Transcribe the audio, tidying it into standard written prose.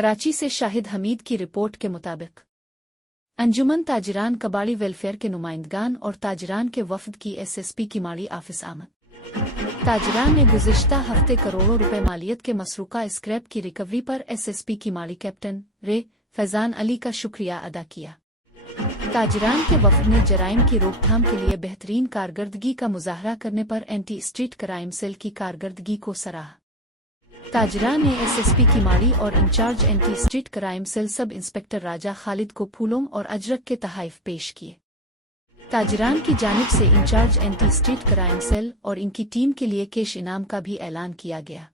कराची से शाहिद हमीद की रिपोर्ट के मुताबिक अंजुमन ताजिरान कबाड़ी वेलफेयर के नुमाइंदगान और ताजिरान के वफद की SSP की माड़ी ऑफिस आमद। ताजिरान ने गुज़िश्ता हफ्ते करोड़ों रुपए मालियत के मसरूका स्क्रैप की रिकवरी पर SSP की माड़ी कैप्टन रे फैज़ान अली का शुक्रिया अदा किया। ताजिरान के वफद ने जराइम की रोकथाम के लिए बेहतरीन कारकर्दगी का मुजाहरा करने पर एंटी स्ट्रीट क्राइम सेल की कारकर्दगी को सराहा। ताजिरान ने SSP की माड़ी और incharge anti street crime cell sub inspector Raja Khalid को फूलों और अजरक के तोहफे पेश किए। ताजिरान की जानिब से in charge anti street crime cell और इनकी टीम के लिए कैश इनाम का भी ऐलान किया गया।